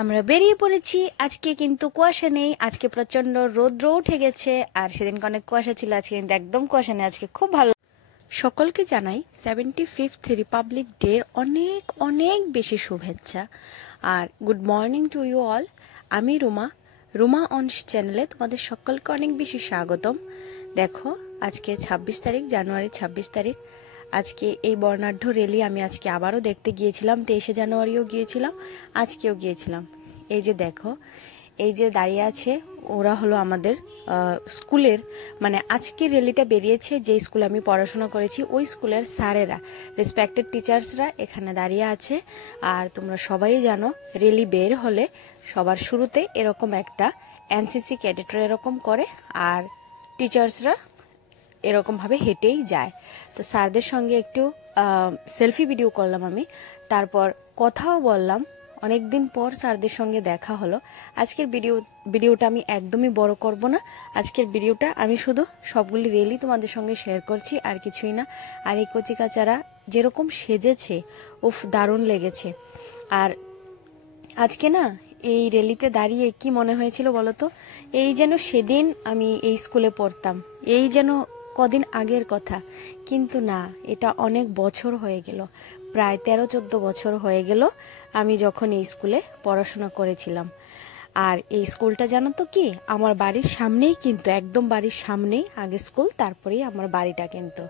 আমরা বেরিয়ে পড়েছি। আজকে কিন্তু কুয়াশা নেই, আজকে প্রচন্ড রৌদ্র উঠে গেছে। আর সেদিনকে অনেক কুয়াশা ছিল, আজকে কিন্তু একদম কুয়াশা নেই, আজকে খুব ভালো। সকলকে জানাই 75th রিপাবলিক ডে অনেক অনেক বেশি শুভেচ্ছা আর good morning to you all. আমি রুমা অনস চ্যানেলে তোমাদের সকলকে অনেক বেশি স্বাগতম। দেখো, আজকে 26 তারিখ, জানুয়ারি 26 তারিখ। আজকে এই বর্ণাঢ্য র্যালি আমি আজকে আবারও দেখতে গিয়েছিলাম। 23শে জানুয়ারিও গিয়েছিলাম, আজকেও গিয়েছিলাম। এই যে দেখো, এই যে দাঁড়িয়ে আছে ওরা হলো আমাদের স্কুলের, মানে আজকে র্যালিটা বেরিয়েছে যে স্কুলে আমি পড়াশোনা করেছি ওই স্কুলের স্যারেরা, রেসপেক্টেড টিচার্সরা এখানে দাঁড়িয়ে আছে। আর তোমরা সবাই জানো র্যালি বের হলে সবার শুরুতে এরকম একটা এনসিসি ক্যাডেটরা এরকম করে আর টিচার্সরা এরকম ভাবে হেঁটেই যায়। তো স্যারদের সঙ্গে একটু সেলফি ভিডিও করলাম আমি, তারপর কথাও বললাম। অনেকদিন পর স্যারদের সঙ্গে দেখা হলো। আজকের ভিডিওটা আমি একদমই বড় করব না। আজকের ভিডিওটা আমি শুধু সবগুলি র্যালি তোমাদের সঙ্গে শেয়ার করছি, আর কিছুই না। আর এই কচিকাচারা যেরকম সেজেছে, উফ, দারুণ লেগেছে। আর আজকে না এই র্যালিতে দাঁড়িয়ে কি মনে হয়েছিল বলতো, এই যেন সেদিন আমি এই স্কুলে পড়তাম, এই যেন কদিন আগের কথা। কিন্তু না, এটা অনেক বছর হয়ে গেল, প্রায় 13-14 বছর হয়ে গেল আমি যখন এই স্কুলে পড়াশোনা করেছিলাম। আর এই স্কুলটা জানো তো কি, আমার বাড়ির সামনেই, কিন্তু একদম বাড়ির সামনেই আগে স্কুল, তারপরেই আমার বাড়িটা কিন্তু।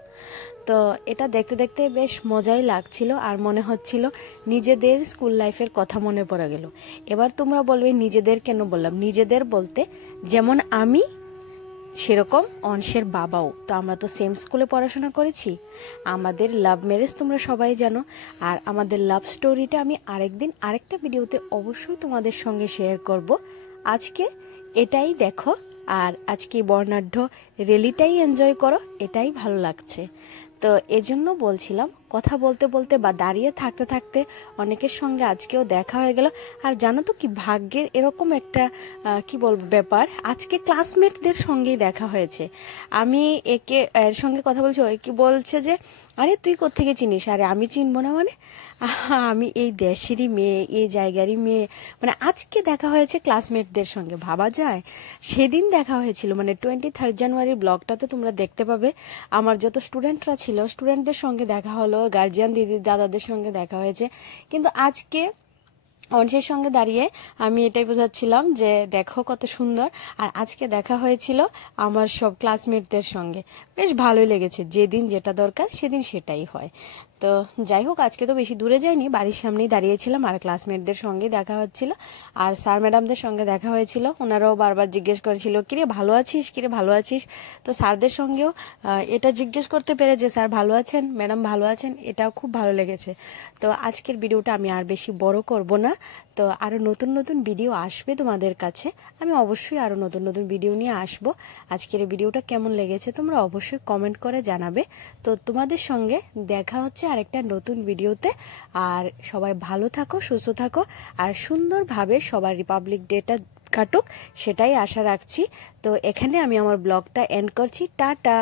তো এটা দেখতে দেখতে বেশ মজাই লাগছিল, আর মনে হচ্ছিল নিজেদের স্কুল লাইফের কথা মনে পড়ে গেল। এবার তোমরা বলবে নিজেদের কেন বললাম, নিজেদের বলতে যেমন আমি সেরকম অংশের বাবাও তো, আমরা তো সেম স্কুলে পড়াশোনা করেছি। আমাদের লাভ ম্যারেজ তোমরা সবাই জানো, আর আমাদের লাভ স্টোরিটা আমি আরেকদিন আরেকটা ভিডিওতে অবশ্যই তোমাদের সঙ্গে শেয়ার করব। আজকে এটাই দেখো, আর আজকে বর্ণাঢ্য র্যালিটাই এনজয় করো, এটাই ভালো লাগছে। তো এজন্য বলছিলাম, কথা বলতে বলতে বা দাঁড়িয়ে থাকতে থাকতে অনেকের সঙ্গে আজকেও দেখা হয়ে গেল। আর জানো তো কি, ভাগ্যের এরকম একটা কি বলবো ব্যাপার, আজকে ক্লাসমেটদের সঙ্গেই দেখা হয়েছে। আমি এর সঙ্গে কথা বলছি, ওই কি বলছে যে আরে তুই কোত্থেকে চিনিস, আরে আমি চিনবো না মানে, আমি এই দেশেরই মেয়ে, এই জায়গারই মেয়ে। মানে আজকে দেখা হয়েছে ক্লাসমেটদের সঙ্গে, ভাবা যায়। সেদিন দেখা হয়েছিল, মানে 23 জানুয়ারির ব্লগটাতে তোমরা দেখতে পাবে আমার যত স্টুডেন্টরা ছিল, স্টুডেন্টদের সঙ্গে দেখা হলো, গার্জিয়ান দিদি দাদাদের সঙ্গে দেখা হয়েছে। কিন্তু আজকে অংশের সঙ্গে দাঁড়িয়ে আমি এটাই বোঝাচ্ছিলাম যে দেখো কত সুন্দর। আর আজকে দেখা হয়েছিল আমার সব ক্লাসমেটদের সঙ্গে, বেশ ভালোই লেগেছে। যেদিন যেটা দরকার সেদিন সেটাই হয়। তো যাই হোক, আজকে তো বেশি দূরে যাইনি, বাড়ির সামনেই দাঁড়িয়েছিলাম, আর ক্লাসমেটদের সঙ্গে দেখা হচ্ছিল, আর স্যার ম্যাডামদের সঙ্গে দেখা হয়েছিল। ওনারাও বারবার জিজ্ঞেস করেছিল কিরে ভালো আছিস, কিরে ভালো আছিস। তো স্যারদের সঙ্গেও এটা জিজ্ঞেস করতে পেরে যে স্যার ভালো আছেন, ম্যাডাম ভালো আছেন, এটাও খুব ভালো লেগেছে। তো আজকের ভিডিওটা আমি আর বেশি বড় করব না। তো আরো নতুন নতুন ভিডিও আসবে তোমাদের কাছে, আমি অবশ্যই আরো নতুন নতুন ভিডিও নিয়ে আসব। আজকের এই ভিডিওটা কেমন লেগেছে তোমরা অবশ্যই কমেন্ট করে জানাবে। তো তোমাদের সঙ্গে দেখা হচ্ছে আরেকটা নতুন ভিডিওতে। আর সবাই ভালো থাকো, সুস্থ থাকো, আর সুন্দরভাবে সবার রিপাবলিক ডেটা কাটুক, সেটাই আশা রাখছি। তো এখানে আমি আমার ব্লগটা এন্ড করছি। টাটা।